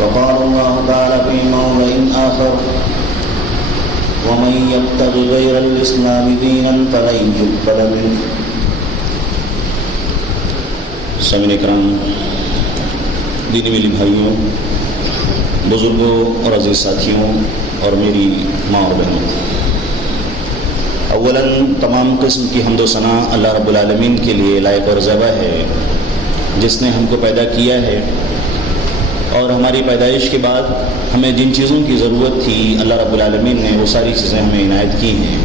وقال الله تعالى في موضع آخر ومن يبتغ غير الإسلام دينا فلن يقبل منه. سامعین کرام، دینی میلی بھائیوں، بزرگوں اور عزیز ساتھیوں اور میری ماں اور بہنوں، اولاً تمام قسم کی حمد و ثنا اللہ رب العالمین کے لیے لائق اور زیبا ہے، جس نے ہم کو پیدا کیا ہے اور ہماری پیدائش کے بعد ہمیں جن چیزوں کی ضرورت تھی اللہ رب العالمین نے وہ ساری چیزیں ہمیں عنایت کی ہیں۔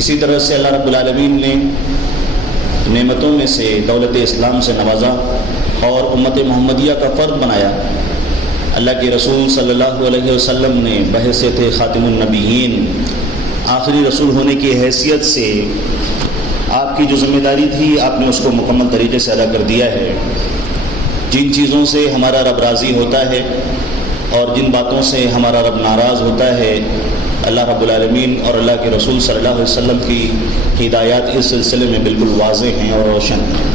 اسی طرح سے اللہ رب العالمین نے نعمتوں میں سے دولت اسلام سے نوازا اور امت محمدیہ کا فرد بنایا۔ اللہ کے رسول صلی اللہ علیہ وسلم نے بحیثیت خاتم النبیین، آخری رسول ہونے کی حیثیت سے آپ کی جو ذمہ داری تھی آپ نے اس کو مکمل طریقے سے ادا کر دیا ہے۔ جن چیزوں سے ہمارا رب راضی ہوتا ہے اور جن باتوں سے ہمارا رب ناراض ہوتا ہے، اللہ رب العالمین اور اللہ کے رسول صلی اللہ علیہ وسلم کی ہدایات اس سلسلے میں بالکل واضح ہیں اور روشن ہیں۔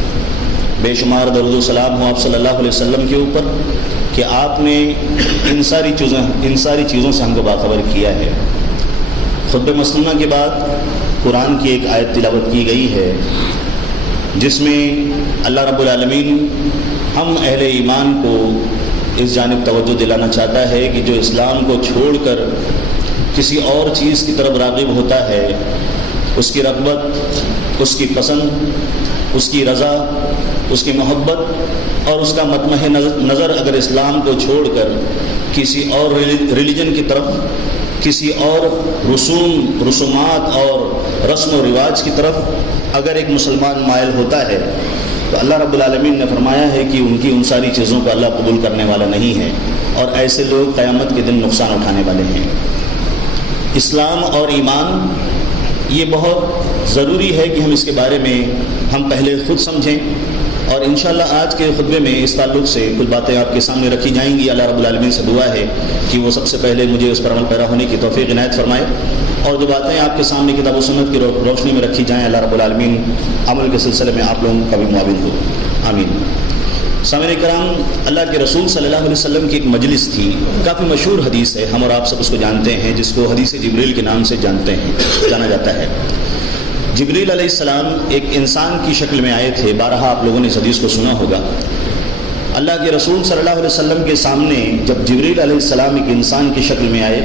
بے شمار درود و سلام ہو آپ صلی اللہ علیہ وسلم کے اوپر کہ آپ نے ان ساری چیزوں سے ہم کو باخبر کیا ہے۔ خطبہ مسنونہ کے بعد قرآن کی ایک آیت تلاوت کی گئی ہے جس میں اللہ رب العالمین ہم اہل ایمان کو اس جانب توجہ دلانا چاہتا ہے کہ جو اسلام کو چھوڑ کر کسی اور چیز کی طرف راغب ہوتا ہے، اس کی رغبت، اس کی پسند، اس کی رضا، اس کی محبت اور اس کا مطمع نظر اگر اسلام کو چھوڑ کر کسی اور ریلیجن کی طرف، کسی اور رسومات اور رسم و رواج کی طرف اگر ایک مسلمان مائل ہوتا ہے تو اللہ رب العالمین نے فرمایا ہے کہ ان کی ان ساری چیزوں کو اللہ قبول کرنے والا نہیں ہے اور ایسے لوگ قیامت کے دن نقصان اٹھانے والے ہیں۔ اسلام اور ایمان یہ بہت ضروری ہے کہ ہم اس کے بارے میں ہم پہلے خود سمجھیں، اور انشاءاللہ آج کے خطبے میں اس تعلق سے کچھ باتیں آپ کے سامنے رکھی جائیں گی۔ اللہ رب العالمین سے دعا ہے کہ وہ سب سے پہلے مجھے اس پر عمل پیرا ہونے کی توفیق عنایت فرمائے، اور جو باتیں آپ کے سامنے کتاب و سنت کی روشنی میں رکھی جائیں اللہ رب العالمین عمل کے سلسلے میں آپ لوگوں کا بھی معاون ہو، آمین۔ سامعین کرام، اللہ کے رسول صلی اللہ علیہ وسلم کی ایک مجلس تھی، کافی مشہور حدیث ہے، ہم اور آپ سب اس کو جانتے ہیں، جس کو حدیث جبریل کے نام سے جانا جاتا ہے۔ جبریل علیہ السلام ایک انسان کی شکل میں آئے تھے، بارہا آپ لوگوں نے اس حدیث کو سنا ہوگا۔ اللہ کے رسول صلی اللہ علیہ وسلم کے سامنے جب جبریل علیہ السلام ایک انسان کی شکل میں آئے،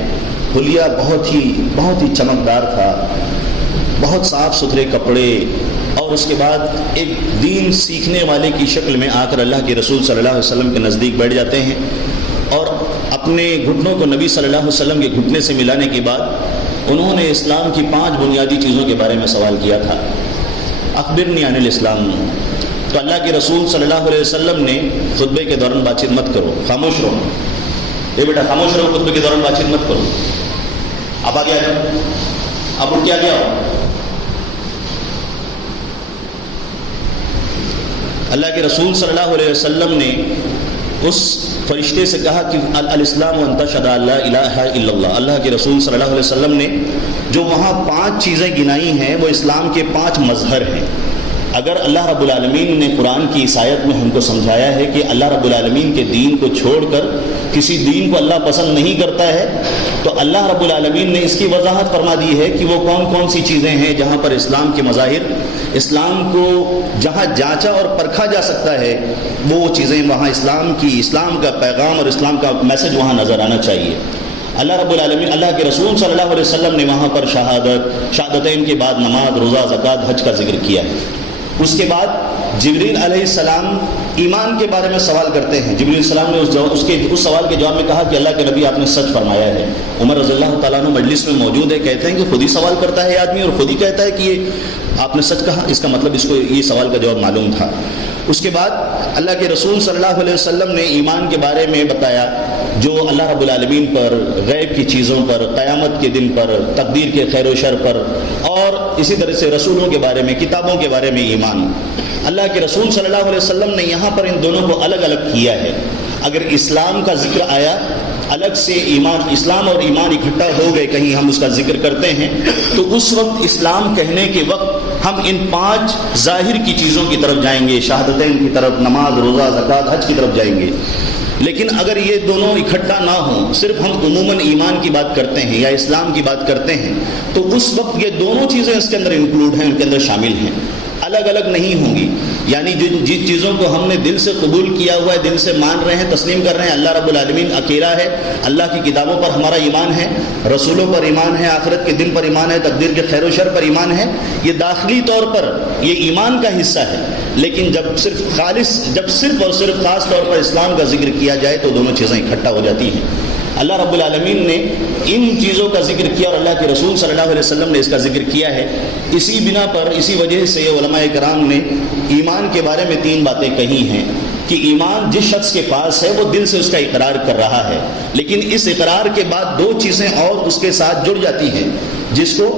حلیہ بہت ہی چمکدار تھا، بہت صاف ستھرے کپڑے، اور اس کے بعد ایک دین سیکھنے والے کی شکل میں آ کر اللہ کے رسول صلی اللہ علیہ وسلم کے نزدیک بیٹھ جاتے ہیں، اور اپنے گھٹنوں کو نبی صلی اللہ علیہ وسلم کے گھٹنے سے ملانے کے بعد انہوں نے اسلام کی 5 بنیادی چیزوں کے بارے میں سوال کیا تھا۔ اخبرنی عن الاسلام، تو اللہ کے رسول صلی اللہ علیہ وسلم نے خطبے کے دوران بات چیت مت کرو، خاموش رہو، اے بیٹا خاموش رہو، خطبے کے دوران بات چیت مت کرو، اب آگے آ جاؤ، اب اٹھ کے آگے آؤ۔ اللہ کے رسول صلی اللہ علیہ وسلم نے اس فرشتے سے کہا کہ الاسلام ان تشہد ان لا الہ الا اللہ۔ اللہ کے رسول صلی اللہ علیہ وسلم نے جو وہاں 5 چیزیں گنائی ہیں وہ اسلام کے 5 مظہر ہیں۔ اگر اللہ رب العالمین نے قرآن کی اس آیت میں ہم کو سمجھایا ہے کہ اللہ رب العالمین کے دین کو چھوڑ کر کسی دین کو اللہ پسند نہیں کرتا ہے، تو اللہ رب العالمین نے اس کی وضاحت فرما دی ہے کہ وہ کون سی چیزیں ہیں جہاں پر اسلام کے مظاہر، اسلام کو جہاں جانچا اور پرکھا جا سکتا ہے وہ چیزیں وہاں اسلام کا پیغام اور اسلام کا میسج وہاں نظر آنا چاہیے۔ اللہ رب العالمین، اللہ کے رسول صلی اللہ علیہ وسلم نے وہاں پر شہادتین کے بعد نماز، روزہ، زکوٰۃ، حج کا ذکر کیا ہے۔ اس کے بعد جبریل علیہ السلام ایمان کے بارے میں سوال کرتے ہیں۔ جبریل علیہ السلام نے اس سوال کے جواب میں کہا کہ اللہ کے نبی آپ نے سچ فرمایا ہے۔ عمر رضی اللہ تعالیٰ عنہ مجلس میں موجود ہے، کہتے ہیں کہ خود ہی سوال کرتا ہے آدمی اور خود ہی کہتا ہے کہ یہ آپ نے سچ کہا، اس کا مطلب اس کو یہ سوال کا جواب معلوم تھا۔ اس کے بعد اللہ کے رسول صلی اللہ علیہ وسلم نے ایمان کے بارے میں بتایا جو اللہ رب العالمین پر، غیب کی چیزوں پر، قیامت کے دن پر، تقدیر کے خیر و شر پر، اور اسی طرح سے رسولوں کے بارے میں، کتابوں کے بارے میں ایمان۔ اللہ کے رسول صلی اللہ علیہ وسلم نے یہاں پر ان دونوں کو الگ الگ کیا ہے۔ اگر اسلام کا ذکر آیا الگ سے، ایمان، اسلام اور ایمان اکٹھا ہو گئے، کہیں ہم اس کا ذکر کرتے ہیں تو اس وقت اسلام کہنے کے وقت ہم ان 5 ظاہر کی چیزوں کی طرف جائیں گے، شہادتین کی طرف، نماز، روزہ، زکوٰۃ، حج کی طرف جائیں گے۔ لیکن اگر یہ دونوں اکٹھا نہ ہوں، صرف ہم عموماً ایمان کی بات کرتے ہیں یا اسلام کی بات کرتے ہیں، تو اس وقت یہ دونوں چیزیں اس کے اندر انکلوڈ ہیں، ان کے اندر شامل ہیں، الگ الگ نہیں ہوں گی۔ یعنی جن چیزوں کو ہم نے دل سے قبول کیا ہوا ہے، دل سے مان رہے ہیں، تسلیم کر رہے ہیں، اللہ رب العالمین اکیلا ہے، اللہ کی کتابوں پر ہمارا ایمان ہے، رسولوں پر ایمان ہے، آخرت کے دن پر ایمان ہے، تقدیر کے خیر و شر پر ایمان ہے، یہ داخلی طور پر یہ ایمان کا حصہ ہے۔ لیکن جب صرف اور صرف خاص طور پر اسلام کا ذکر کیا جائے تو دونوں چیزیں اکٹھا ہو جاتی ہیں۔ اللہ رب العالمین نے ان چیزوں کا ذکر کیا اور اللہ کے رسول صلی اللہ علیہ وسلم نے اس کا ذکر کیا ہے۔ اسی بنا پر، اسی وجہ سے علماء کرام نے ایمان کے بارے میں 3 باتیں کہی ہیں کہ ایمان جس شخص کے پاس ہے وہ دل سے اس کا اقرار کر رہا ہے، لیکن اس اقرار کے بعد 2 چیزیں اور اس کے ساتھ جڑ جاتی ہیں، جس کو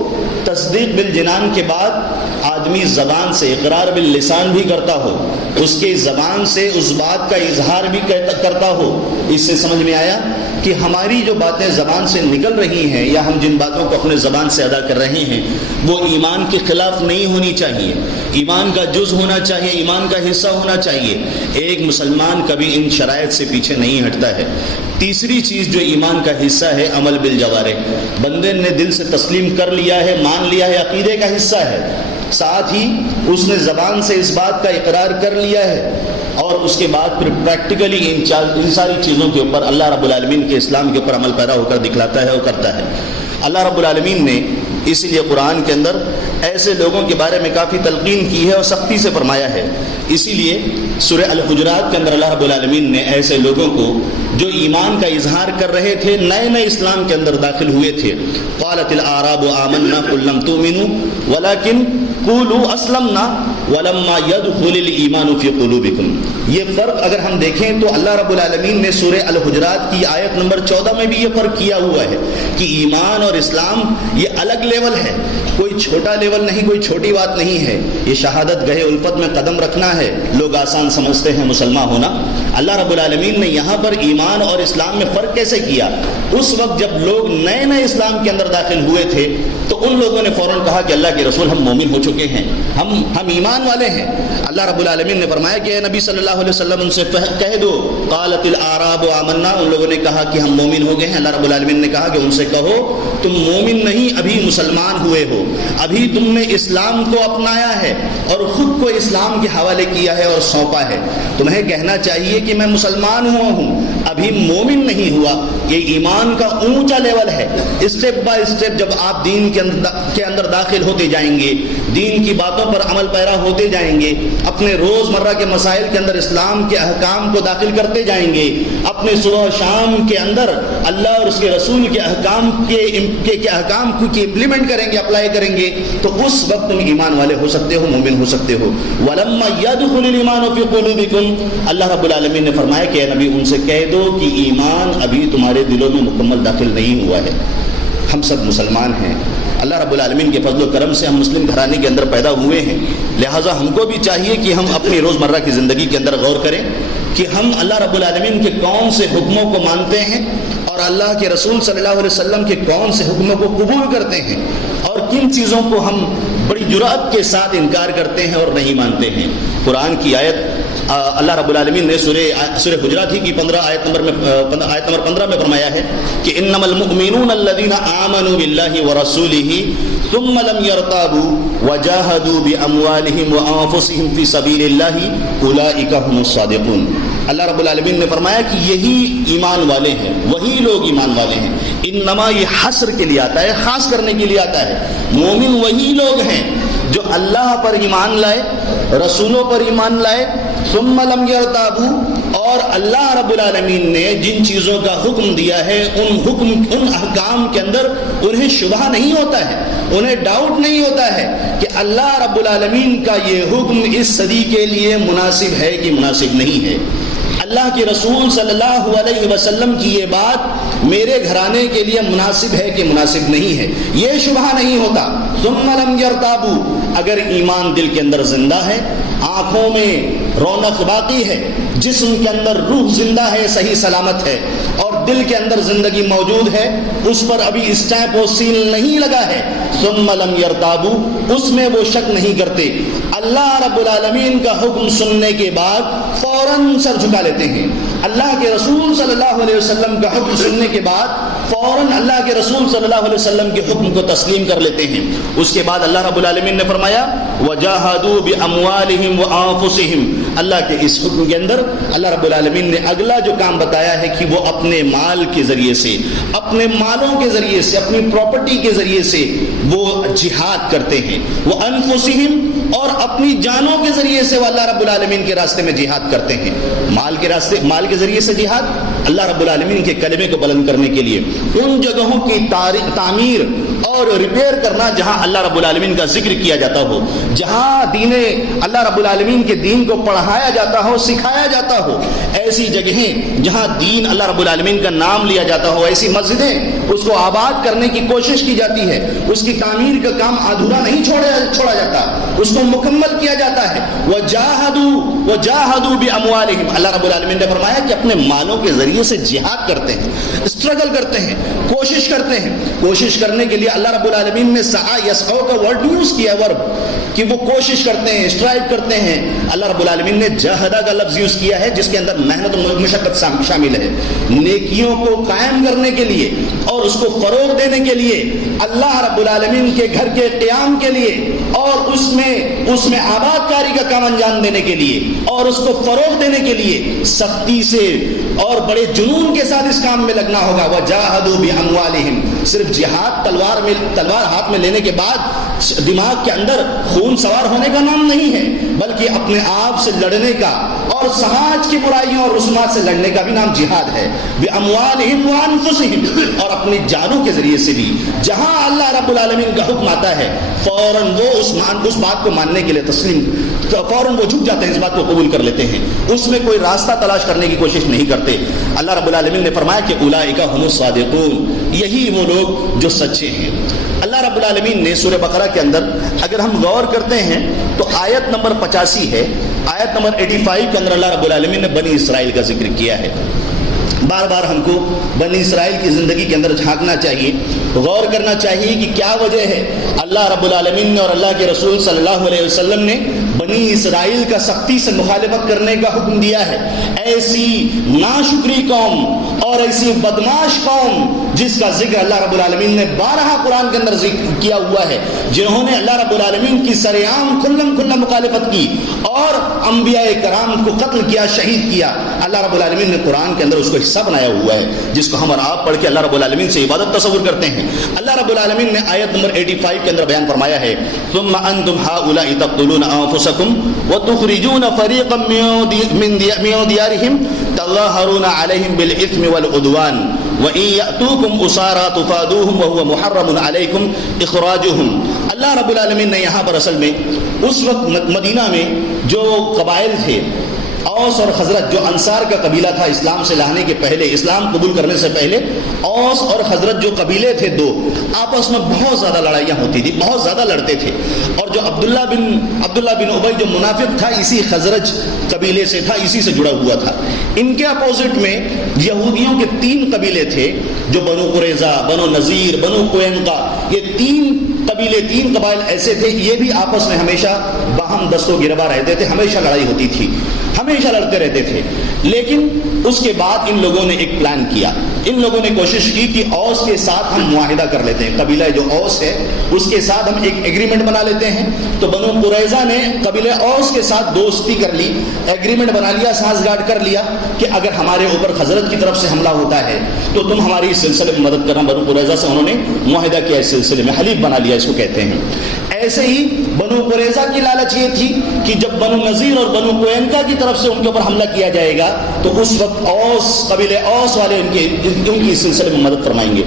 تصدیق بالجنان کے بعد آدمی زبان سے اقرار باللسان بھی کرتا ہو، اس کے زبان سے اس بات کا اظہار بھی کرتا ہو۔ اس سے سمجھ میں آیا کہ ہماری جو باتیں زبان سے نکل رہی ہیں یا ہم جن باتوں کو اپنے زبان سے ادا کر رہے ہیں وہ ایمان کے خلاف نہیں ہونی چاہیے، ایمان کا جز ہونا چاہیے، ایمان کا حصہ ہونا چاہیے۔ ایک مسلمان کبھی ان شرائط سے پیچھے نہیں ہٹتا ہے۔ تیسری چیز جو ایمان کا حصہ ہے، عمل بالجوارح، بندے نے دل سے تسلیم کر لیا ہے، مان لیا ہے، عقیدے کا حصہ ہے، ساتھ ہی اس نے زبان سے اس بات کا اقرار کر لیا ہے، اور اس کے بعد پھر پریکٹیکلی ان ساری چیزوں کے اوپر اللہ رب العالمین کے اسلام کے اوپر عمل پیرا ہو کر دکھلاتا ہے اور کرتا ہے۔ اللہ رب العالمین نے اسی لیے قرآن کے اندر ایسے لوگوں کے بارے میں کافی تلقین کی ہے اور سختی سے فرمایا ہے۔ اسی لیے سورہ الحجرات کے اندر اللہ رب العالمین نے ایسے لوگوں کو جو ایمان کا اظہار کر رہے تھے، نئے نئے اسلام کے اندر داخل ہوئے تھے، قالت الاعراب آمنا قل لم تؤمنوا ولكن قولوا اسلمنا ولما يدخل الايمان في قلوبكم۔ یہ فرق اگر ہم دیکھیں تو اللہ رب العالمین نے سورہ الحجرات کی آیت نمبر 14 میں بھی یہ فرق کیا ہوا ہے کہ ایمان اور اسلام یہ الگ لیول ہے، کوئی چھوٹا لیول نہیں، کوئی چھوٹی بات نہیں ہے۔ یہ شہادت گہے الفت میں قدم رکھنا ہے، لوگ آسان سمجھتے ہیں مسلمان ہونا۔ اللہ رب العالمین نے یہاں پر ایمان اور اسلام میں فرق کیسے کیا؟ اس وقت جب لوگ نئے نئے اسلام کے اندر داخل ہوئے تھے تو ان لوگوں نے فوراً کہا کہ اللہ کے رسول ہم مومن ہو چکے ہیں، ہم ایمان والے ہیں۔ اللہ رب العالمین نے فرمایا کہ اے نبی صلی اللہ علیہ وسلم ان سے کہہ دو، قالت الاعراب آمنا، ان لوگوں نے کہا کہ ہم مومن ہو گئے ہیں۔ اللہ رب العالمین نے کہا کہ ان سے کہو تم مومن نہیں، ابھی مسلمان ہوئے ہو، ابھی تم نے اسلام کو اپنایا ہے اور خود کو اسلام کے حوالے کیا ہے اور سونپا ہے۔ تمہیں کہنا چاہیے کہ میں مسلمان ہوا ہوں، ابھی مومن نہیں ہوا۔ یہ ایمان کا اونچا لیول ہے۔ اسٹیپ بائی اسٹیپ جب آپ دین کے اندر داخل ہوتے جائیں گے، دین کی باتوں پر عمل پیرا ہوتے جائیں گے، اپنے روزمرہ کے مسائل کے اندر اسلام کے احکام کو داخل کرتے جائیں گے، اپنے صبح و شام کے اندر اللہ اور اس کے رسول کے احکام کو امپلیمنٹ کریں گے، اپلائی کریں گے، تو اس وقت تم ایمان والے ہو سکتے ہو، مومن ہو سکتے ہو۔ وَلَمَّا يَدْخُلِ الْإِيمَانُ فِي قُلُوبِكُمْ، اللہ رب العالمین نے فرمایا کہ اے نبی ان سے کہہ دو کہ ایمان ابھی تمہارے دلوں میں مکمل داخل نہیں ہوا ہے۔ ہم سب مسلمان ہیں، اللہ رب العالمین کے فضل و کرم سے ہم مسلم گھرانے کے اندر پیدا ہوئے ہیں، لہٰذا ہم کو بھی چاہیے کہ ہم اپنی روزمرہ کی زندگی کے اندر غور کریں کہ ہم اللہ رب العالمین کے کون سے حکموں کو مانتے ہیں اور اللہ کے رسول صلی اللہ علیہ وسلم کے کون سے حکموں کو قبول کرتے ہیں، اور کن چیزوں کو ہم بڑی جرأت کے ساتھ انکار کرتے ہیں اور نہیں مانتے ہیں۔ قرآن کی آیت اللہ رب العالمین نے سورہ حجرات ہی کی 15 آیت نمبر 15 میں فرمایا ہے کہ انما المؤمنون الذين آمنوا بالله ورسوله ثم لم يرتابوا وجاهدوا باموالهم وانفسهم في سبيل الله اولئك هم الصادقون۔ اللہ رب العالمین نے فرمایا کہ یہی ایمان والے ہیں، وہی لوگ ایمان والے ہیں۔ انما یہ حصر کے لیے آتا ہے، خاص کرنے کے لیے آتا ہے۔ مومن وہی لوگ ہیں جو اللہ پر ایمان لائے، رسولوں پر ایمان لائے، ثم لم يرتابوا، اور اللہ رب العالمین نے جن چیزوں کا حکم دیا ہے ان احکام کے اندر انہیں شبہ نہیں ہوتا ہے، انہیں ڈاؤٹ نہیں ہوتا ہے کہ اللہ رب العالمین کا یہ حکم اس صدی کے لیے مناسب ہے کہ مناسب نہیں ہے، اللہ کے رسول صلی اللہ علیہ وسلم کی یہ بات میرے گھرانے کے لیے مناسب ہے کہ مناسب نہیں ہے، یہ شبہ نہیں ہوتا۔ ثم لم يرتابوا، اگر ایمان دل کے اندر زندہ ہے، آنکھوں میں رونق باقی ہے، جسم کے اندر روح زندہ ہے، صحیح سلامت ہے، اور دل کے اندر زندگی موجود ہے، اس پر ابھی اسٹیمپ و سیل نہیں لگا ہے، ثم لم یرتابو، اس میں وہ شک نہیں کرتے، اللہ رب العالمین کا حکم سننے کے بعد فوراً سر جھکا لیتے ہیں، اللہ کے رسول صلی اللہ علیہ وسلم کا حکم سننے کے بعد فوراً اللہ کے رسول صلی اللہ علیہ وسلم کے حکم کو تسلیم کر لیتے ہیں۔ اس کے بعد اللہ رب العالمین نے فرمایا وَجَاهَدُوا بِأَمْوَالِهِمْ وَأَنفُسِهِمْ، اللہ کے اس حکم کے اندر اللہ رب العالمین نے اگلا جو کام بتایا ہے کہ وہ اپنے مال کے ذریعے سے، اپنے مالوں کے ذریعے سے، اپنی پراپرٹی کے ذریعے سے وہ جہاد کرتے ہیں، وَأَنفُسِهِمْ، اور اپنی جانوں کے ذریعے سے وہ اللہ رب العالمین کے راستے میں جہاد کرتے ہیں۔ مال کے ذریعے سے جہاد اللہ رب العالمین کے کلمے کو بلند کرنے کے لیے، ان جگہوں کی تعمیر اور ریپیئر کرنا جہاں اللہ رب العالمین کا ذکر کیا جاتا ہو، جہاں دین اللہ رب العالمین کے دین کو پڑھایا جاتا ہو، سکھایا جاتا ہو، ایسی جگہیں جہاں دین اللہ رب العالمین کا نام لیا جاتا ہو، ایسی مسجدیں، اس کو آباد کرنے کی کوشش کی جاتی ہے، اس کی تعمیر کا کام ادھورا نہیں چھوڑا جاتا، اس کو مکمل کیا جاتا ہے۔ وَجَاهَدُوا بِأَمْوَالِهِمْ، اللہ رب العالمین نے فرمایا کہ اپنے مالوں کے ذریعے سے جہاد کرتے ہیں، اسٹرگل کرتے ہیں، کوشش کرتے ہیں۔ کوشش کرنے کے لیے اللہ رب العالمین نے سعی یسعو کا ورڈ یوز کیا ہے، ورب، کہ وہ کوشش کرتے ہیں، اسٹرائیو کرتے ہیں۔ اللہ رب العالمین نے جہدہ کا لفظ یوز کیا ہے جس کے اندر محنت و مشقت شامل ہے۔ نیکیوں کو قائم کرنے کے لیے اور اس کو فروغ دینے کے لیے، اللہ رب العالمین کے گھر کے قیام کے لیے اور اس میں آباد کاری کا کام انجام دینے کے لیے اور اس کو فروغ دینے کے لیے سختی سے اور بڑے جنون کے ساتھ اس کام میں لگنا ہوگا۔ وَجَاهَدُوا بِأَمْوَالِهِمْ، صرف جہاد تلوار ہاتھ میں لینے کے بعد دماغ کے اندر خون سوار ہونے کا نام نہیں ہے، بلکہ اپنے آپ سے لڑنے کا اور سماج کی برائیوں اور رسومات سے لڑنے کا بھی نام جہاد ہے۔ بِأَمْوَالِهِمْ وَأَنفُسِهِمْ، اور اپنی جانوں کے ذریعے سے بھی جہاں اللہ رب العالمین کا حکم آتا ہے فوراً وہ اس بات کو ماننے کے لیے فوراً وہ جھک جاتے ہیں، اس بات کو قبول کر لیتے ہیں، اس میں کوئی راستہ تلاش کرنے کی کوشش نہیں کرتے۔ اللہ رب العالمین نے فرمایا کہ اولئک هم الصادقون، یہی وہ لوگ جو سچے ہیں۔ اللہ رب العالمین نے سورہ بقرہ کے اندر اگر ہم غور کرتے ہیں تو آیت نمبر 85 ہے، آیت نمبر 85 کے اندر اللہ رب العالمین نے بنی اسرائیل کا ذکر کیا ہے۔ بار بار ہم کو بنی اسرائیل کی زندگی کے اندر جھانکنا چاہیے، غور کرنا چاہیے کہ کیا وجہ ہے اللہ رب العالمین نے اور اللہ کے رسول صلی اللہ علیہ وسلم نے بنی اسرائیل کا سختی سے مخالفت کرنے کا حکم دیا ہے۔ ایسی ناشکری قوم اور ایسی بدماش قوم جس کا ذکر اللہ رب العالمین نے 12 قرآن کے اندر ذکر کیا ہوا ہے، جنہوں نے اللہ رب العالمین کی سرعام کھلم مخالفت کی اور انبیاء کرام کو قتل کیا، شہید کیا، اللہ رب العالمین نے قرآن کے اندر اس کو حصہ بنایا ہوا ہے جس کو ہم اور آپ پڑھ کے اللہ رب العالمین سے عبادت تصور کرتے ہیں۔ اللہ رب العالمین نے آیت نمبر 85 کے اندر بیان فرمایا ہے ثم انتم هؤلاء تقتلون انفسكم وتخرجون فريقا من ديارهم تظاهرون عليهم بالاثم والعدوان وان ياتوكم اسارى تفادوهم وهو محرم عليكم اخراجهم۔ اللہ رب العالمین نے یہاں پر اصل میں اس وقت مدینہ میں جو قبائل تھے، اوس اور خزرج، جو انصار کا قبیلہ تھا اسلام سے لانے کے پہلے، اسلام قبول کرنے سے پہلے، اوس اور خزرج جو قبیلے تھے دو، آپس میں بہت زیادہ لڑائیاں ہوتی تھی، بہت زیادہ لڑتے تھے۔ اور جو عبداللہ بن ابی جو منافق تھا، اسی خزرج قبیلے سے تھا، اسی سے جڑا ہوا تھا۔ ان کے اپوزٹ میں یہودیوں کے 3 قبیلے تھے، جو بنو قریظہ، بنو نذیر، بنو قینقاع، یہ 3 قبائل ایسے تھے، یہ بھی آپس میں ہمیشہ باہم دست و گربا رہتے تھے، ہمیشہ لڑائی ہوتی تھی، ہمیشہ لڑتے رہتے تھے۔ لیکن اس کے بعد ان لوگوں نے ایک پلان کیا، ان لوگوں نے کوشش کی کہ اوس کے ساتھ ہم معاہدہ کر لیتے ہیں، قبیلہ جو اوس ہے اس کے ساتھ ہم ایک ایگریمنٹ بنا لیتے ہیں۔ تو بنو قریظہ نے قبیلہ اوس کے ساتھ دوستی کر لی، ایگریمنٹ بنا لیا، سازگارڈ کر لیا کہ اگر ہمارے اوپر خزرج کی طرف سے حملہ ہوتا ہے تو تم ہماری اس سلسلے میں مدد کرنا۔ بنو قریظہ سے انہوں نے معاہدہ کیا، اس سلسلے میں حلیف بنا لیا، اس کو کہتے ہیں۔ ایسے ہی بنو قریظہ کی لالچ یہ تھی کہ جب بنو نذیر اور بنو قینقاع کی طرف سے ان کے اوپر حملہ کیا جائے گا تو اس وقت اوس، قبیلے اوس والے ان کی اس سلسلے میں مدد فرمائیں گے۔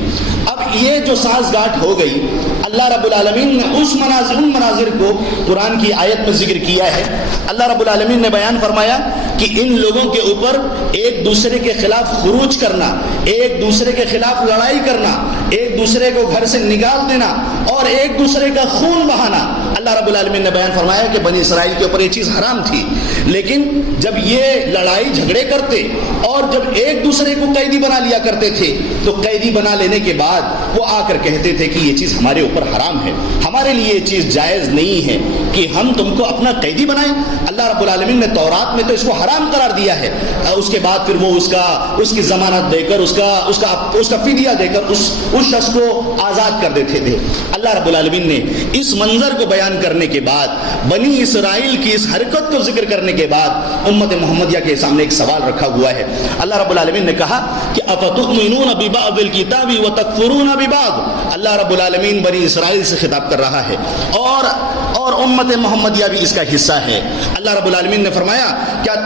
اب یہ جو سازگارڈ ہو گئی، اللہ رب العالمین نے ان مناظر کو قرآن کی آیت میں ذکر کیا ہے۔ اللہ رب العالمین نے بیان فرمایا کہ ان لوگوں کے اوپر ایک دوسرے کے خلاف خروج کرنا، ایک دوسرے کے خلاف لڑائی کرنا، ایک دوسرے کو گھر سے نکال دینا اور ایک دوسرے کا خون بہانا، اللہ رب العالمین نے بیان فرمایا کہ بنی اسرائیل کے اوپر یہ چیز حرام تھی. لیکن جب یہ لڑائی جھگڑے کرتے اور جب ایک دوسرے کو قیدی بنا لیا کرتے تھے تو قیدی بنا لینے کے بعد وہ آ کر کہتے تھے کہ یہ چیز ہمارے اوپر حرام ہے، ہمارے لیے یہ چیز جائز نہیں ہے کہ ہم تم کو اپنا قیدی بنائیں. اللہ رب العالمین نے تورات میں تو اس کو حرام قرار دیا ہے. اس کے بعد پھر وہ اس کی ضمانت دے کر اس کا فدیہ دے کر اس شخص کو آزاد کر دیتے تھے. اللہ رب العالمین نے اس منظر کو بیان کرنے کے بعد، بنی اسرائیل کی اس حرکت کو ذکر کرنے کے بعد امت محمدیہ کے سامنے ایک سوال رکھا ہوا ہے. اللہ رب العالمین نے کہا کہ افتؤمنون ببعض الکتاب وتکفرون ببعض. اللہ رب العالمین بنی اسرائیل سے خطاب کر رہا ہے اور امت محمدیہ بھی اس کا حصہ ہے. اللہ رب العالمین نے فرمایا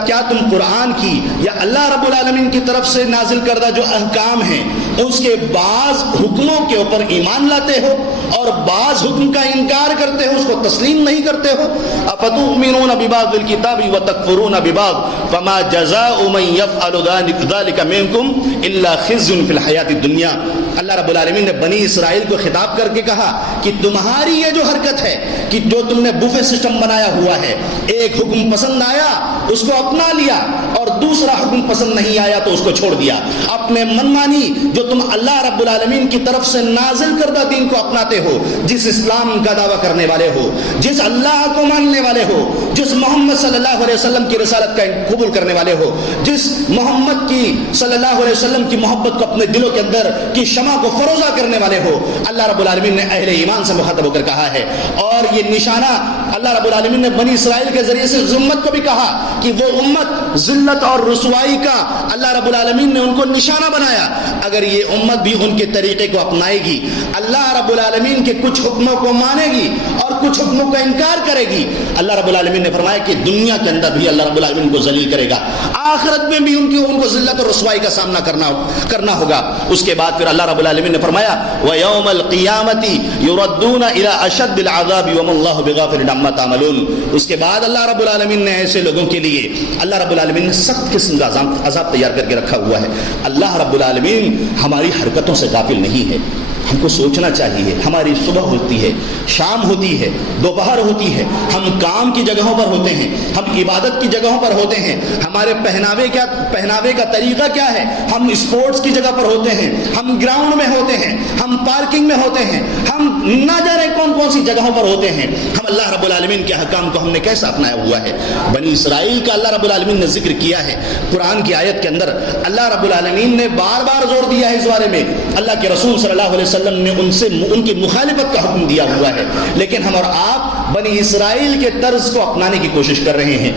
کیا تم قرآن کی یا اللہ رب العالمین کی طرف سے نازل کردہ جو احکام ہیں اس کے بعض حکموں کے اوپر ایمان لاتے ہو اور بعض حکم کا انکار کرتے ہو، اس کو تسلیم نہیں کرتے ہو؟ افتؤمنون ببعض الکتاب وتکفرون ببعض فما جزاء من يفعل ذلك منكم الا خزي في الحیاۃ الدنیا. اللہ رب العالمین نے بنی اسرائیل کو خطاب کر کے کہا کہ تمہاری یہ جو حرکت ہے کہ جو تم نے بوفے سسٹم بنایا ہوا ہے، ایک حکم پسند آیا اس کو اپنا لیا اور دوسرا حکم پسند نہیں آیا تو اس کو چھوڑ دیا. اپنے منمانی جو تم اللہ رب العالمین کی طرف سے نازل کردہ دین کو اپناتے ہو، جس اسلام کا دعویٰ کرنے والے ہو، جس اللہ کو ماننے والے ہو، جس محمد صلی اللہ علیہ وسلم کی رسالت کا قبول کرنے والے ہو، جس محمد کی صلی اللہ علیہ وسلم کی محبت کو اپنے دلوں کے اندر کی شمع کو فروزہ کرنے والے ہو، اللہ رب العالمین نے اہل ایمان سے مخاطب ہو کر کہا ہے. اور یہ نشانہ اللہ رب العالمین نے بنی اسرائیل کے ذریعے سے امت کو بھی کہا کہ وہ امت ذلت اور رسوائی کا اللہ رب العالمین نے ان کو نشانہ بنایا. اگر یہ امت بھی ان کے طریقے کو اپنائے گی، اللہ رب العالمین کے کچھ حکموں کو مانے گی اور کچھ حکموں کا انکار کرے گی، اللہ رب العالمین نے فرمایا کہ دنیا کے اندر بھی اللہ رب العالمین کو ذلیل کرے گا، آخرت میں بھی ان کو ذلت اور رسوائی کا سامنا کرنا ہوگا. اس کے بعد پھر اللہ رب العالمین نے فرمایا وَيَوْمَ الْقِيَامَةِ يُرَدُّونَ إِلَىٰ أَشَدِّ الْعَذَابِ وَمَا اللَّهُ بِغَافِلٍ عَمَّا تَعْمَلُونَ. اس کے بعد اللہ رب العالمین نے ایسے لوگوں کے لیے اللہ رب العالمین نے سخت قسم کا عذاب تیار کر کے رکھا ہوا ہے. اللہ رب العالمین ہماری حرکتوں سے غافل نہیں ہے. ہم کو سوچنا چاہیے. ہماری صبح ہوتی ہے، شام ہوتی ہے، دوپہر ہوتی ہے، ہم کام کی جگہوں پر ہوتے ہیں، ہم عبادت کی جگہوں پر ہوتے ہیں، ہمارے پہناوے کا طریقہ کیا ہے، ہم اسپورٹس کی جگہ پر ہوتے ہیں، ہم گراؤنڈ میں ہوتے ہیں، ہم پارکنگ میں ہوتے ہیں، ہم نہ جانے کون سی جگہوں پر ہوتے ہیں. ہم اللہ رب العالمین کے حکام کو ہم نے کیسا اپنایا ہوا ہے. بنی اسرائیل کا اللہ رب العالمین نے ذکر کیا ہے قرآن کی آیت کے اندر. اللہ رب العالمین نے بار بار زور دیا ہے اس بارے میں. اللہ کے رسول صلی اللہ علیہ وسلم نے ان کی مخالفت کا حکم دیا ہوا ہے، لیکن ہم اور آپ بنی اسرائیل کے طرز کو اپنانے کی کوشش کر رہے ہیں.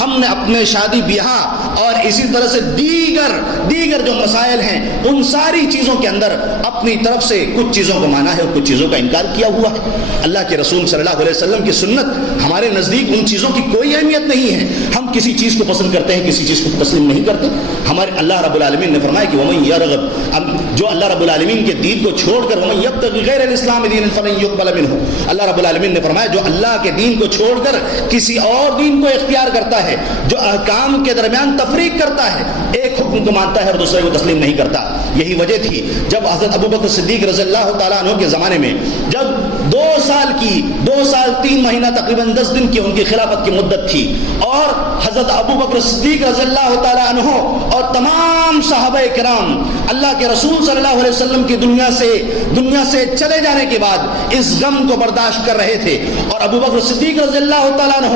ہم نے اپنے شادی بیاہ اور اسی طرح سے دیگر جو مسائل ہیں ان ساری چیزوں کے اندر اپنی طرف سے کچھ چیزوں کو مانا ہے اور کچھ چیزوں کا انکار کیا ہوا ہے. اللہ کے رسول صلی اللہ علیہ وسلم کی سنت ہمارے نزدیک ان چیزوں کی کوئی اہمیت نہیں ہے. ہم کسی چیز کو پسند کرتے ہیں، کسی چیز کو تسلیم نہیں کرتے. ہمارے اللہ رب العالمین نے فرمایا کہ وَمَن يَرْغَبْ، جو اللہ رب العالمین کے دین کو چھوڑ کر وَمَن يَبْتَغِ غَيْرَ الْإِسْلَامِ دِينًا فَلَن يُقْبَلَ مِنْهُ، اللہ رب العالمین نے فرمایا جو اللہ کے دین کو چھوڑ کر کسی اور دین کو اختیار کرتا ہے، جو احکام کے درمیان تفریق کرتا ہے، ایک حکم کو مانتا ہے اور دوسرے کو تسلیم نہیں کرتا. یہی وجہ تھی جب حضرت ابوبکر صدیق رضی اللہ تعالیٰ عنہ کے زمانے میں جب 2 سال 3 مہینہ تقریباً 10 دن کی ان کی خلافت کی مدت تھی اور حضرت ابوبکر صدیق رضی اللہ تعالیٰ عنہ اور تمام صحابہ کرام اللہ کے رسول صلی اللہ علیہ وسلم کی دنیا سے چلے جانے کے بعد اس غم کو برداشت کر رہے تھے اور ابوبکر صدیق رضی اللہ تعالیٰ عنہ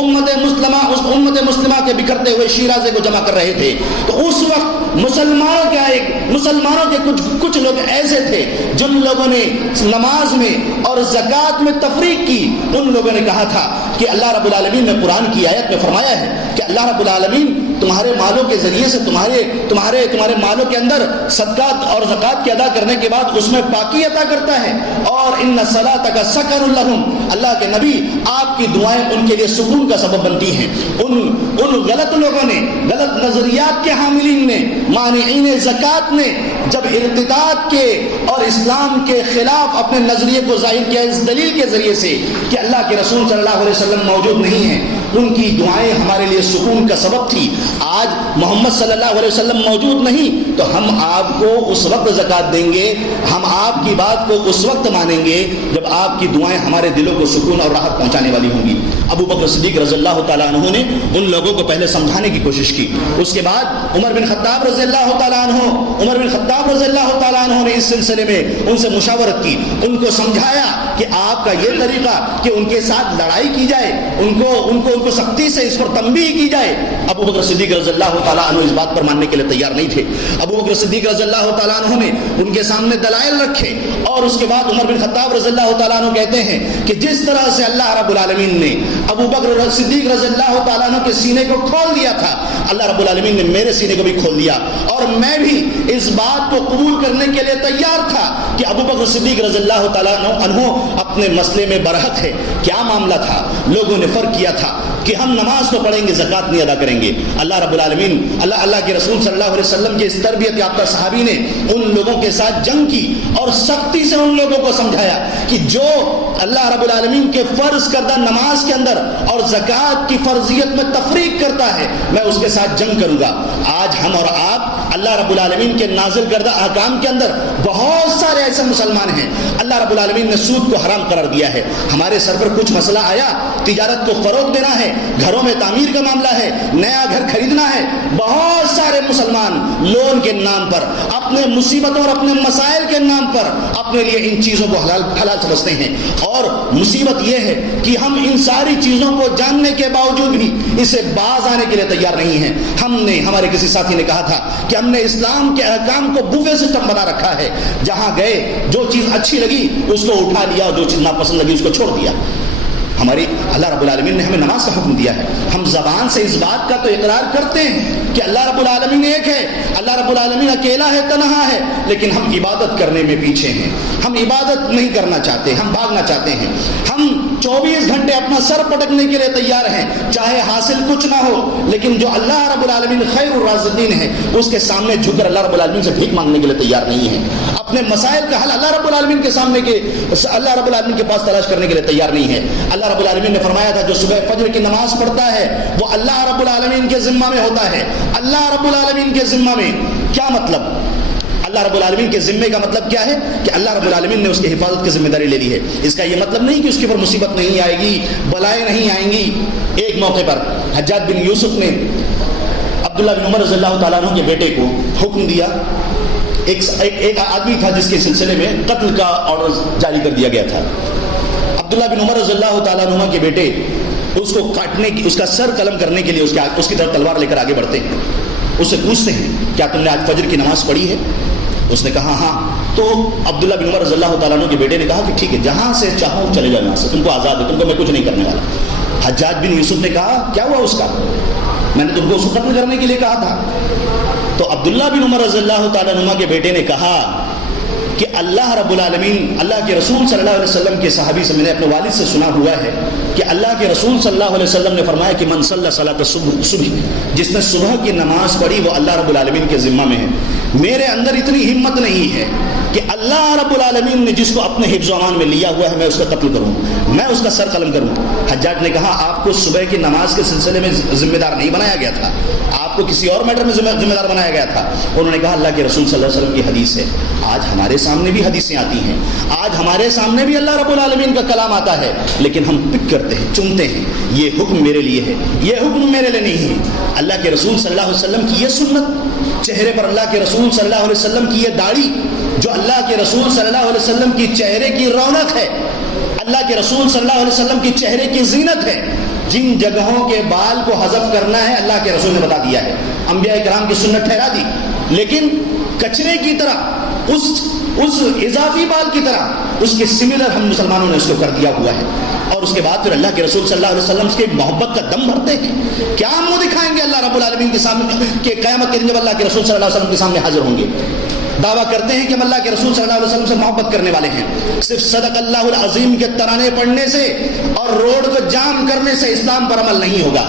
امت مسلمہ کے بکھرتے ہوئے شیرازے کو جمع کر رہے تھے. تو اس وقت مسلمانوں کے کچھ لوگ ایسے تھے جن لوگوں نے نماز میں اور زکوٰۃ میں تفریق کی. ان لوگوں نے کہا تھا کہ اللہ رب العالمین نے قرآن کی آیت میں فرمایا ہے کہ اللہ رب العالمین تمہارے مالوں کے ذریعے سے تمہارے مالوں کے اندر صدقات اور زکوٰۃ کی ادا کرنے کے بعد اس میں پاکی عطا کرتا ہے اور ان صلاتک سکن لہم، اللہ کے نبی آپ کی دعائیں ان کے لیے سکون کا سبب بنتی ہیں. ان غلط لوگوں نے، غلط نظریات کے حاملین نے، مانعین زکوٰۃ نے جب ارتداد کے اور اسلام کے خلاف اپنے نظریے کو ظاہر کیا اس دلیل کے ذریعے سے کہ اللہ کے رسول صلی اللہ علیہ وسلم موجود نہیں ہیں ان کی دعائیں ہمارے لیے سکون کا سبب تھی. آج محمد صلی اللہ علیہ وسلم موجود نہیں تو ہم آپ کو اس وقت زکوٰۃ دیں گے, ہم آپ کی بات کو اس وقت مانیں گے جب آپ کی دعائیں ہمارے دلوں کو سکون اور راحت پہنچانے والی ہوں گی. ابو بکر صدیق رضی اللہ تعالیٰ عنہ نے ان لوگوں کو پہلے سمجھانے کی کوشش کی. اس کے بعد عمر بن خطاب رضی اللہ تعالیٰ عنہ نے اس سلسلے میں ان سے مشاورت کی, ان کو سمجھایا کہ آپ کا یہ طریقہ کہ ان کے ساتھ لڑائی کی جائے, ان کو سختی سے اس پر تنبیہ کی جائے. ابو بکر صدیق رضی اللہ تعالیٰ عنہ اس بات پر ماننے کے لیے تیار نہیں تھے. ابو بکر صدیق رضی اللہ تعالیٰ عنہ نے ان کے سامنے دلائل رکھے, اور اس کے بعد عمر بن خطاب رضی اللہ تعالیٰ عنہ کہتے ہیں کہ جس طرح سے اللہ رب العالمین نے ابو بکر صدیق رضی اللہ تعالیٰ عنہ کے سینے کو کھول دیا تھا, اللہ رب العالمین نے میرے سینے کو بھی کھول دیا, اور میں بھی اس بات کو قبول کرنے کے لیے تیار تھا کہ ابو بکر صدیق رضی اللہ تعالیٰ عنہ اپنے مسئلے میں برحق ہے. کیا معاملہ تھا؟ لوگوں نے فرق کیا تھا کہ ہم نماز تو پڑھیں گے, زکوٰۃ نہیں ادا کریں گے. اللہ رب العالمین, اللہ کے رسول صلی اللہ علیہ وسلم کے اس تربیت یافتہ صحابی نے ان لوگوں کے ساتھ جنگ کی اور سختی سے ان لوگوں کو سمجھایا کہ جو اللہ رب العالمین کے فرض کردہ نماز کے اندر اور زکوٰۃ کی فرضیت میں تفریق کرتا ہے, میں اس کے ساتھ جنگ کروں گا. آج ہم اور آپ اللہ رب العالمین کے نازل کردہ احکام کے اندر بہت سارے ایسے مسلمان ہیں, اللہ رب العالمین نے سود کو حرام قرار دیا ہے. ہمارے سر پر کچھ مسئلہ آیا, تجارت کو فروغ دینا ہے, گھروں میں تعمیر کا معاملہ ہے, نیا گھر خریدنا ہے, بہت سارے مسلمان لون کے نام پر, اپنے مصیبتوں اور اپنے مسائل کے نام پر اپنے لیے ان چیزوں کو حلال سمجھتے ہیں. اور مصیبت یہ ہے کہ ہم ان ساری چیزوں کو جاننے کے باوجود بھی اسے باز آنے کے لیے تیار نہیں ہیں. ہمارے کسی ساتھی نے کہا تھا کہ ہم نے اسلام کے احکام کو بوفے سسٹم بنا رکھا ہے, جہاں گئے جو چیز اچھی لگی اس کو اٹھا لیا اور جو چیز ناپسند لگی اس کو چھوڑ دیا. ہماری اللہ رب العالمین نے ہمیں نماز کا حکم دیا ہے, ہم زبان سے اس بات کا تو اقرار کرتے ہیں کہ اللہ رب العالمین ایک ہے, اللہ رب العالمین اکیلا ہے, تنہا ہے, لیکن ہم عبادت کرنے میں پیچھے ہیں. ہم عبادت نہیں کرنا چاہتے, ہم بھاگنا چاہتے ہیں. ہم 24 گھنٹے اپنا سر پٹکنے کے لیے تیار ہیں, چاہے حاصل کچھ نہ ہو, لیکن جو اللہ رب العالمین خیر الرازقین ہے اس کے سامنے جھک کر اللہ رب العالمین سے بھیک مانگنے کے لیے تیار نہیں ہیں. اپنے مسائل کا حل اللہ رب العالمین کے سامنے اللہ رب العالمین کے پاس تلاش کرنے کے لیے تیار نہیں ہے. اللہ رب العالمین نے فرمایا تھا جو صبح فجر کی نماز پڑھتا ہے وہ اللہ رب العالمین کے ذمہ میں ہوتا ہے. اللہ رب العالمین کے ذمہ میں کیا مطلب؟ اللہ رب العالمین کے ذمے کا مطلب کیا ہے کہ اللہ رب العالمین نے اس کی حفاظت کی ذمہ داری لے لی ہے. اس کا یہ مطلب نہیں کہ اس کے اوپر مصیبت نہیں آئے گی, بلائیں نہیں آئیں گی. ایک موقع پر حجاج بن یوسف نے عبداللہ بن عمر رضی اللہ تعالیٰ عنہ کے بیٹے کو حکم دیا. ایک آدمی تھا جس کے سلسلے میں قتل کا آرڈر جاری کر دیا گیا تھا. عبداللہ بن عمر رضی اللہ تعالیٰ عنہ کے بیٹے اس کو کاٹنے کی, اس کا سر قلم کرنے کے لیے اس کی طرف تلوار لے کر آگے بڑھتے ہیں. اس سے پوچھتے ہیں کیا تم نے آج فجر کی نماز پڑھی ہے؟ اس نے کہا ہاں. تو عبداللہ بن عمر رضی اللہ تعالیٰ عنہ کے بیٹے نے کہا کہ ٹھیک ہے, جہاں سے چاہو چلے جاؤ, یہاں سے تم کو آزاد ہے, تم کو میں کچھ نہیں کرنے والا. حجاج بن یوسف نے کہا کیا ہوا اس کا؟ میں نے تم کو اس کو قتل کرنے کے لیے کہا تھا. تو عبداللہ بن عمر رضی اللہ تعالیٰ عنہ کے بیٹے نے کہا کہ اللہ رب العالمین, اللہ کے رسول صلی اللہ علیہ وسلم کے صحابی سے میں نے اپنے والد سے سنا ہوا ہے کہ اللہ کے رسول صلی اللہ علیہ وسلم نے فرمایا کہ من صلی صلاۃ الصبح, جس نے صبح کی نماز پڑھی وہ اللہ رب العالمین کے ذمہ میں ہے. میرے اندر اتنی ہمت نہیں ہے کہ اللہ رب العالمین نے جس کو اپنے حفظ و امان میں لیا ہوا ہے میں اس کا قتل کروں, میں اس کا سر قلم کروں. حجاج نے کہا آپ کو صبح کی نماز کے سلسلے میں ذمہ دار نہیں بنایا گیا تھا, آپ کو کسی اور میٹر میں ذمہ دار بنایا گیا تھا. انہوں نے کہا اللہ کے رسول صلی اللہ علیہ وسلم کی حدیث ہے. آج ہمارے سامنے بھی حدیثیں آتی ہیں, آج ہمارے سامنے بھی اللہ رب العالمین کا کلام آتا ہے, لیکن ہم پک کرتے ہیں, چنتے ہیں یہ حکم میرے لیے ہے, یہ حکم میرے لیے نہیں ہے. اللہ کے رسول صلی اللہ علیہ وسلم کی یہ سنت, چہرے پر اللہ کے رسول صلی اللہ علیہ وسلم کی یہ داڑھی جو اللہ کے رسول صلی اللہ علیہ وسلم کی چہرے کی رونق ہے, اللہ کے رسول صلی اللہ علیہ وسلم کی چہرے کی زینت ہے. جن جگہوں کے بال کو حذف کرنا ہے اللہ کے رسول نے بتا دیا ہے, انبیاء کرام کی سنت ٹھہرا دی, لیکن کچرے کی طرح اس اضافی بال کی طرح اس کے سملر ہم مسلمانوں نے اس کو کر دیا ہوا ہے. اور اس کے بعد پھر اللہ کے رسول صلی اللہ علیہ وسلم کی محبت کا دم بھرتے ہیں. کیا منہ دکھائیں گے اللہ رب العالمین کے سامنے کہ قیامت کے دن جب اللہ کے رسول صلی اللہ علیہ وسلم کے سامنے حاضر ہوں گے؟ دعویٰ کرتے ہیں کہ ہم اللہ کے رسول صلی اللہ علیہ وسلم سے محبت کرنے والے ہیں. صرف صدق اللہ العظیم کے ترانے پڑھنے سے اور روڈ کو جام کرنے سے اسلام پر عمل نہیں ہوگا.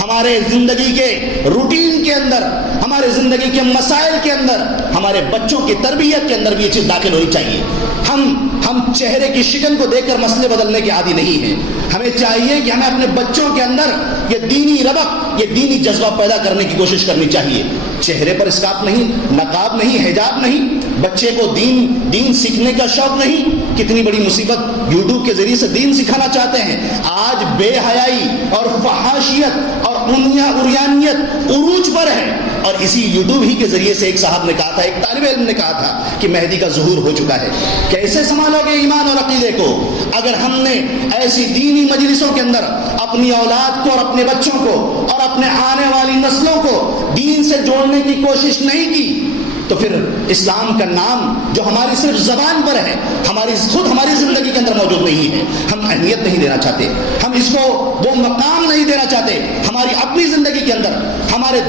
ہمارے زندگی کے روٹین کے اندر, ہمارے زندگی کے مسائل کے اندر، ہمارے بچوں کی تربیت کے اندر بھی یہ چیز داخل ہونی چاہیے۔ ہم چہرے کی شکن کو دیکھ کر مسئلے بدلنے کے عادی نہیں ہیں۔ ہمیں چاہیے کہ ہمیں اپنے بچوں کے اندر یہ دینی ربق، یہ دینی جذبہ پیدا کرنے کی کوشش کرنی چاہیے۔ چہرے پر اسکارف نہیں، نقاب نہیں، حجاب نہیں، بچے کو دین سیکھنے کا شوق نہیں۔ کتنی بڑی مصیبت، یوٹیوب کے ذریعے سے دین سکھانا چاہتے ہیں۔ آج بے حیائی اور فحاشیت اور عریانیت عروج پر ہے، اور اسی یوٹیوب ہی کے ذریعے سے ایک صاحب نے کہا تھا، ایک طالب علم نے کہا تھا کہ مہدی کا ظہور ہو چکا ہے۔ کیسے سنبھالو گے ایمان اور عقیدے کو اگر ہم نے ایسی دینی مجلسوں کے اندر اپنی اولاد کو اور اپنے بچوں کو اور اپنے آنے والی نسلوں کو دین سے جوڑنے کی کوشش نہیں کی؟ تو پھر اسلام کا نام جو ہماری صرف زبان پر ہے، ہماری زندگی کے اندر موجود نہیں ہے۔ ہم اہمیت نہیں دینا چاہتے، ہم اس کو وہ مقام نہیں دینا چاہتے۔ ہماری اپنی زندگی کے اندر ہمارے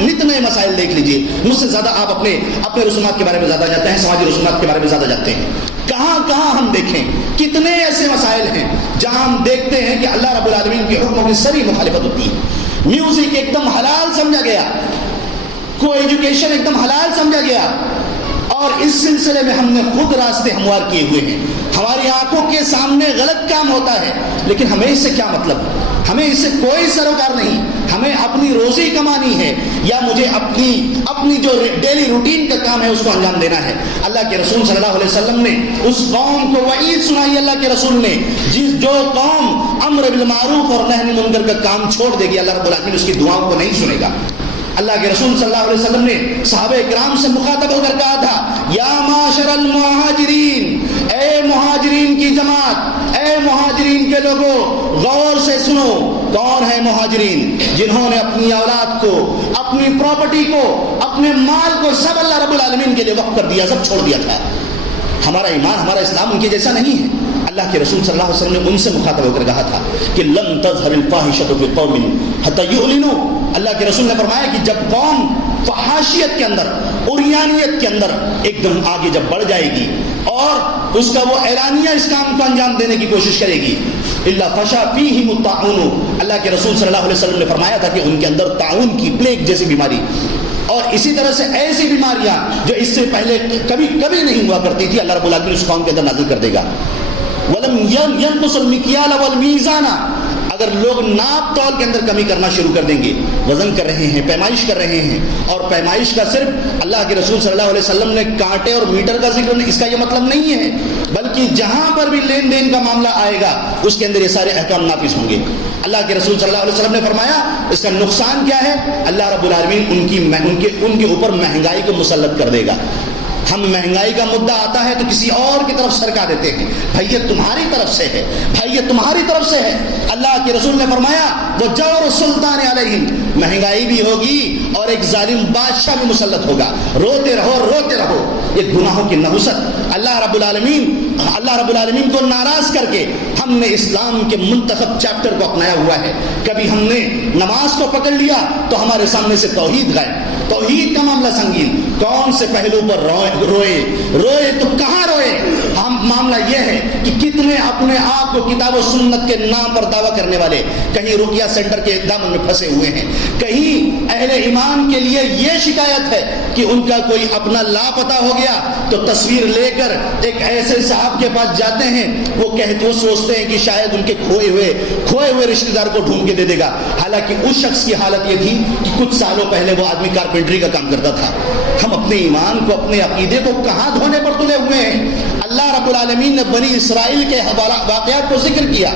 نت نئے مسائل دیکھ لیجئے۔ مجھ سے زیادہ آپ اپنے رسومات کے بارے میں زیادہ جانتے ہیں، سماجی رسومات کے بارے میں زیادہ جانتے ہیں۔ کہاں ہم دیکھیں کتنے ایسے مسائل ہیں جہاں ہم دیکھتے ہیں کہ اللہ رب العالمین کے حکموں کی سری مخالفت ہوتی ہے۔ میوزک ایک دم حلال سمجھا گیا، کو ایجوکیشن ایک دم حلال سمجھا گیا، اور اس سلسلے میں ہم نے خود راستے ہموار کیے ہوئے ہیں۔ ہماری آنکھوں کے سامنے غلط کام ہوتا ہے، لیکن ہمیں اس سے کیا مطلب؟ ہمیں اس سے کوئی سروکار نہیں۔ ہمیں اپنی روزی کمانی ہے، یا مجھے اپنی جو ڈیلی روٹین کا کام ہے اس کو انجام دینا ہے۔ اللہ کے رسول صلی اللہ علیہ وسلم نے اس قوم کو وعید سنائی، اللہ کے رسول نے، جو قوم امر بالمعروف اور نہی عن المنکر کا کام چھوڑ دے گی، اللہ رب العالمین اس کی دعاؤں کو نہیں سنے گا۔ اللہ کے رسول صلی اللہ علیہ وسلم نے صحابہ کرام سے مخاطب ہو کر کہا تھا، یا معاشر المہاجرین، اے مہاجرین کی جماعت، اے مہاجرین کے لوگوں، غور سے سنو۔ کون ہے مہاجرین؟ جنہوں نے اپنی اولاد کو، اپنی پراپرٹی کو، اپنے مال کو سب اللہ رب العالمین کے لیے وقف کر دیا، سب چھوڑ دیا تھا۔ ہمارا ایمان، ہمارا اسلام ان کے جیسا نہیں ہے۔ اللہ کے رسول صلی اللہ علیہ وسلم نے ان سے مخاطب ہو کر کہا تھا کہ لن تظہر الفاحشۃ فی قوم حتی یعلنوا۔ اللہ کے رسول نے فرمایا کہ جب قوم فحاشیت کے اندر، عریانیت کے اندر ایک دم آگے جب بڑھ جائے گی اور اس کا وہ اعلانیہ اس کام کو انجام دینے کی کوشش کرے گی، الا فشا فیہم الطاعون، اللہ کے رسول صلی اللہ علیہ وسلم نے فرمایا تھا کہ ان کے اندر طاعون کی پلیگ جیسی بیماری، اور اسی طرح سے ایسی بیماریاں جو اس سے پہلے کبھی نہیں ہوا کرتی تھی، اللہ رب العالمین اس قوم کے اندر نازل کر دے گا۔ وَلَمْ يَنْقُصُ الْمِكْيَالَ وَالْمِيزَانَ، اگر لوگ ناپ تول کے اندر کمی کرنا شروع کر دیں گے، وزن کر رہے ہیں، پیمائش کر رہے ہیں، اور پیمائش کا صرف اللہ کے رسول صلی اللہ علیہ وسلم نے کانٹے اور میٹر کا ذکر نہیں، اس کا یہ مطلب نہیں ہے، بلکہ جہاں پر بھی لین دین کا معاملہ آئے گا اس کے اندر یہ سارے احکام نافذ ہوں گے۔ اللہ کے رسول صلی اللہ علیہ وسلم نے فرمایا اس کا نقصان کیا ہے؟ اللہ رب العالمین ان کے اوپر مہنگائی کو مسلط کر دے گا۔ ہم مہنگائی کا مدعا آتا ہے تو کسی اور کی طرف سرکا دیتے ہیں، بھائی یہ تمہاری طرف سے ہے، بھائی یہ تمہاری طرف سے ہے۔ اللہ کے رسول نے فرمایا وہ جور السلطان علیہم، مہنگائی بھی ہوگی اور ایک ظالم بادشاہ بھی مسلط ہوگا، روتے رہو۔ یہ گناہوں کی نحوست اللہ رب العالمین کو ناراض کر کے ہم نے اسلام کے منتخب چیپٹر کو اپنایا ہوا ہے۔ کبھی ہم نے نماز کو پکڑ لیا تو ہمارے سامنے سے توحید غائب، توحید کا معاملہ سنگین، کون سے پہلو پر روئے تو کہاں روئے؟ ہم معاملہ یہ ہے کہ کتنے اپنے آپ کو کتاب و سنت کے نام پر دعویٰ کرنے والے کہیں رقیہ سینٹر کے دامن میں پھنسے ہوئے ہیں، کہیں اہل ایمان کے لیے یہ شکایت ہے کہ ان کا کوئی اپنا لاپتہ ہو گیا تو تصویر لے کر ایک ایسے صاحب کے پاس جاتے ہیں، وہ سوچتے ہیں کہ شاید ان کے کھوئے ہوئے رشتہ دار کو ڈھونڈ کے دے دے گا، حالانکہ اس شخص کی حالت یہ تھی کہ کچھ سالوں پہلے وہ آدمی کارپینٹری کا کام کرتا تھا۔ ہم اپنے ایمان کو، اپنے عقیدے کو کہاں دھونے پر تلے ہوئے ہیں؟ اللہ رب العالمین نے بنی اسرائیل کے واقعات کو ذکر کیا،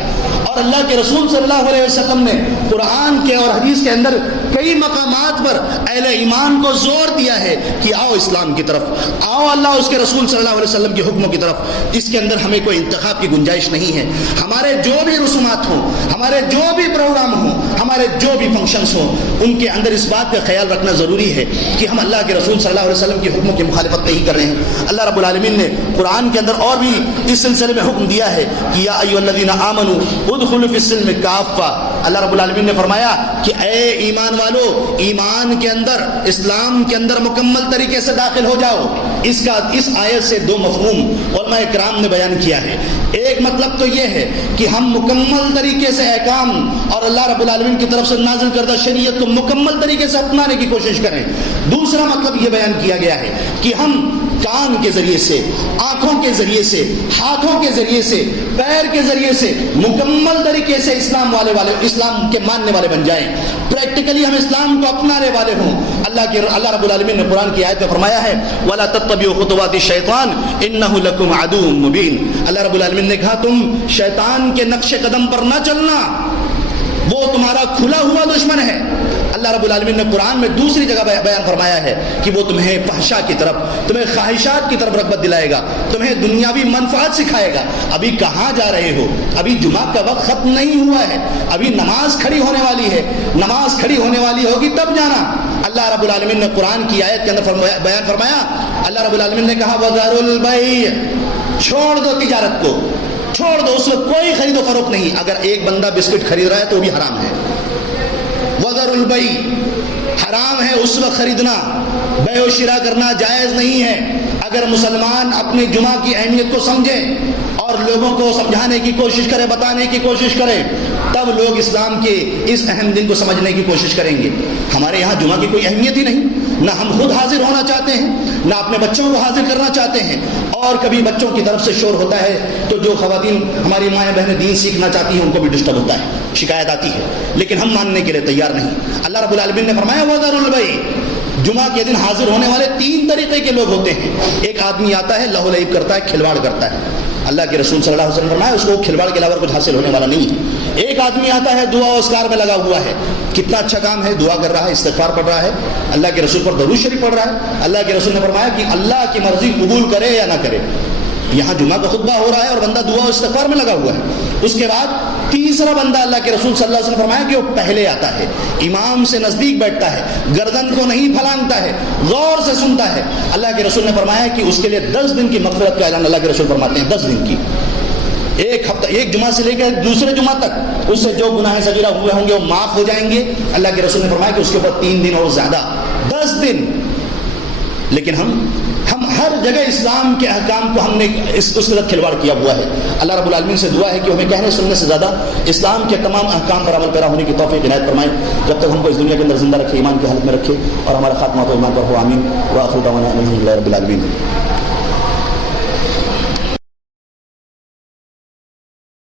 اور اللہ کے رسول صلی اللہ علیہ وسلم نے قرآن کے اور حدیث کے اندر کئی مقامات پر اہل ایمان کو زور دیا ہے کہ آؤ اسلام کی طرف، آؤ اللہ اس کے رسول صلی اللہ علیہ وسلم کے حکموں کی طرف۔ اس کے اندر ہمیں کوئی انتخاب کی گنجائش نہیں ہے۔ ہمارے جو بھی رسومات ہوں، ہمارے جو بھی پروگرام ہوں، ہمارے جو بھی فنکشنز ہوں، ان کے اندر اس بات کا خیال رکھنا ضروری ہے کہ ہم اللہ کے رسول صلی اللہ علیہ وسلم کے حکموں کی مخالفت نہیں کر رہے ہیں۔ اللہ رب العالمین نے قرآن کے اندر اور بھی اس سلسلے میں حکم دیا ہے کہ یا ایھا الذین آمنوا ادخلوا فی السلم کافہ، اللہ رب العالمین نے فرمایا کہ اے ایمان والو، ایمان کے اندر، اسلام کے اندر مکمل طریقے سے داخل ہو جاؤ۔ اس آیت سے دو مفہوم علماء کرام نے بیان کیا ہے۔ ایک مطلب تو یہ ہے کہ ہم مکمل طریقے سے احکام اور اللہ رب العالمین کی طرف سے نازل کردہ شریعت کو مکمل طریقے سے اپنانے کی کوشش کریں۔ دوسرا مطلب یہ بیان کیا گیا ہے کہ ہم کان کے ذریعے سے، آنکھوں کے ذریعے سے، ہاتھوں کے ذریعے سے، پیر کے ذریعے سے مکمل طریقے سے اسلام کے ماننے والے بن جائیں، پریکٹیکلی ہم اسلام کو اپنانے والے ہوں۔ اللہ رب العالمین نے قرآن کی آیت میں فرمایا ہے وَلَا تَتَّبِعُوا خُطُوَاتِ الشَّيْطَانِ إِنَّهُ لَكُمْ عَدُوٌّ مُبِينٌ۔ اللہ رب العالمین نے کہا تم شیطان کے نقش قدم پر نہ چلنا، وہ تمہارا کھلا ہوا دشمن ہے۔ اللہ رب العالمین نے قرآن میں دوسری جگہ بیان فرمایا ہے کہ وہ تمہیں فحشا کی طرف، تمہیں خواہشات کی طرف رغبت دلائے گا، تمہیں دنیاوی منفعت سکھائے گا۔ ابھی کہاں جا رہے ہو؟ ابھی جمعہ کا وقت ختم نہیں ہوا ہے، ابھی نماز کھڑی ہونے والی ہے، نماز کھڑی ہونے والی ہوگی تب جانا۔ اللہ رب العالمین نے قرآن کی آیت کے اندر بیان فرمایا، اللہ رب العالمین نے کہا وَذَرُوا الْبَيْعَ، چھوڑ دو تجارت کو، چھوڑ دو، اس وقت کوئی خرید و فروخت نہیں۔ اگر ایک بندہ بسکٹ خرید رہا ہے تو وہ بھی حرام ہے۔ وَذَرُوا الْبَيْعَ، حرام ہے اس وقت خریدنا، بیع و شراء کرنا جائز نہیں ہے۔ اگر مسلمان اپنے جمعہ کی اہمیت کو سمجھیں اور لوگوں کو سمجھانے کی کوشش کرے، بتانے کی کوشش کرے، تب لوگ اسلام کے اس اہم دن کو سمجھنے کی کوشش کریں گے۔ ہمارے یہاں جمعہ کی کوئی اہمیت ہی نہیں، نہ ہم خود حاضر ہونا چاہتے ہیں، نہ اپنے بچوں کو حاضر کرنا چاہتے ہیں، اور کبھی بچوں کی طرف سے شور ہوتا ہے تو جو خواتین ہماری مائیں بہنیں دین سیکھنا چاہتی ہیں ان کو بھی ڈسٹرب ہوتا ہے، شکایت آتی ہے، لیکن ہم ماننے کے لیے تیار نہیں۔ اللہ رب العالمین نے فرمایا وَذَرُوا الْبَيْعَ، جمعہ کے دن حاضر ہونے والے تین طریقے کے لوگ ہوتے ہیں۔ ایک آدمی آتا ہے، لہو لعب کرتا ہے، کھلواڑ کرتا ہے۔ اللہ کے رسول صلی اللہ علیہ وسلم نے فرمایا اس کو کھلواڑ کے علاوہ کچھ حاصل ہونے والا نہیں ہے۔ ایک آدمی آتا ہے، دعا و اذکار میں لگا ہوا ہے، کتنا اچھا کام ہے، دعا کر رہا ہے، استغفار پڑھ رہا ہے، اللہ کے رسول پر درود شریف پڑھ رہا ہے۔ اللہ کے رسول نے فرمایا کہ اللہ کی مرضی قبول کرے یا نہ کرے۔ یہاں جمعہ کا خطبہ ہو رہا ہے اور بندہ دعا و استغفار میں لگا ہوا ہے۔ اس کے بعد تیسرا بندہ اللہ کے رسول صلی اللہ علیہ وسلم نے فرمایا کہ وہ پہلے آتا ہے، امام سے نزدیک بیٹھتا ہے، گردن کو نہیں پھلانگتا ہے، غور سے سنتا ہے۔ اللہ کے رسول نے فرمایا کہ اس کے لیے 10 دن کی مغفرت کا اعلان اللہ کے رسول فرماتے ہیں، 10 دن کی، ایک ہفتہ، ایک جمعہ سے لے کر دوسرے جمعہ تک اس سے جو گناہ صغیرہ ہوئے ہوں گے وہ معاف ہو جائیں گے۔ اللہ کے رسول نے فرمایا کہ اس کے اوپر 3 دن اور زیادہ، 10 دن۔ لیکن ہم ہر جگہ اسلام کے احکام کو ہم نے اس کے ساتھ کھلواڑ کیا ہوا ہے۔ اللہ رب العالمین سے دعا ہے کہ ہمیں کہنے سننے سے زیادہ اسلام کے تمام احکام پر عمل پیرا ہونے کی توفیق عنایت فرمائے، جب تک ہم کو اس دنیا کے اندر زندہ رکھے، ایمان کی حالت میں رکھے، اور ہمارا خاتمہ تو ایمان پر ہو، آمین۔ وآخر دعوانا الحمد للہ رب العالمین۔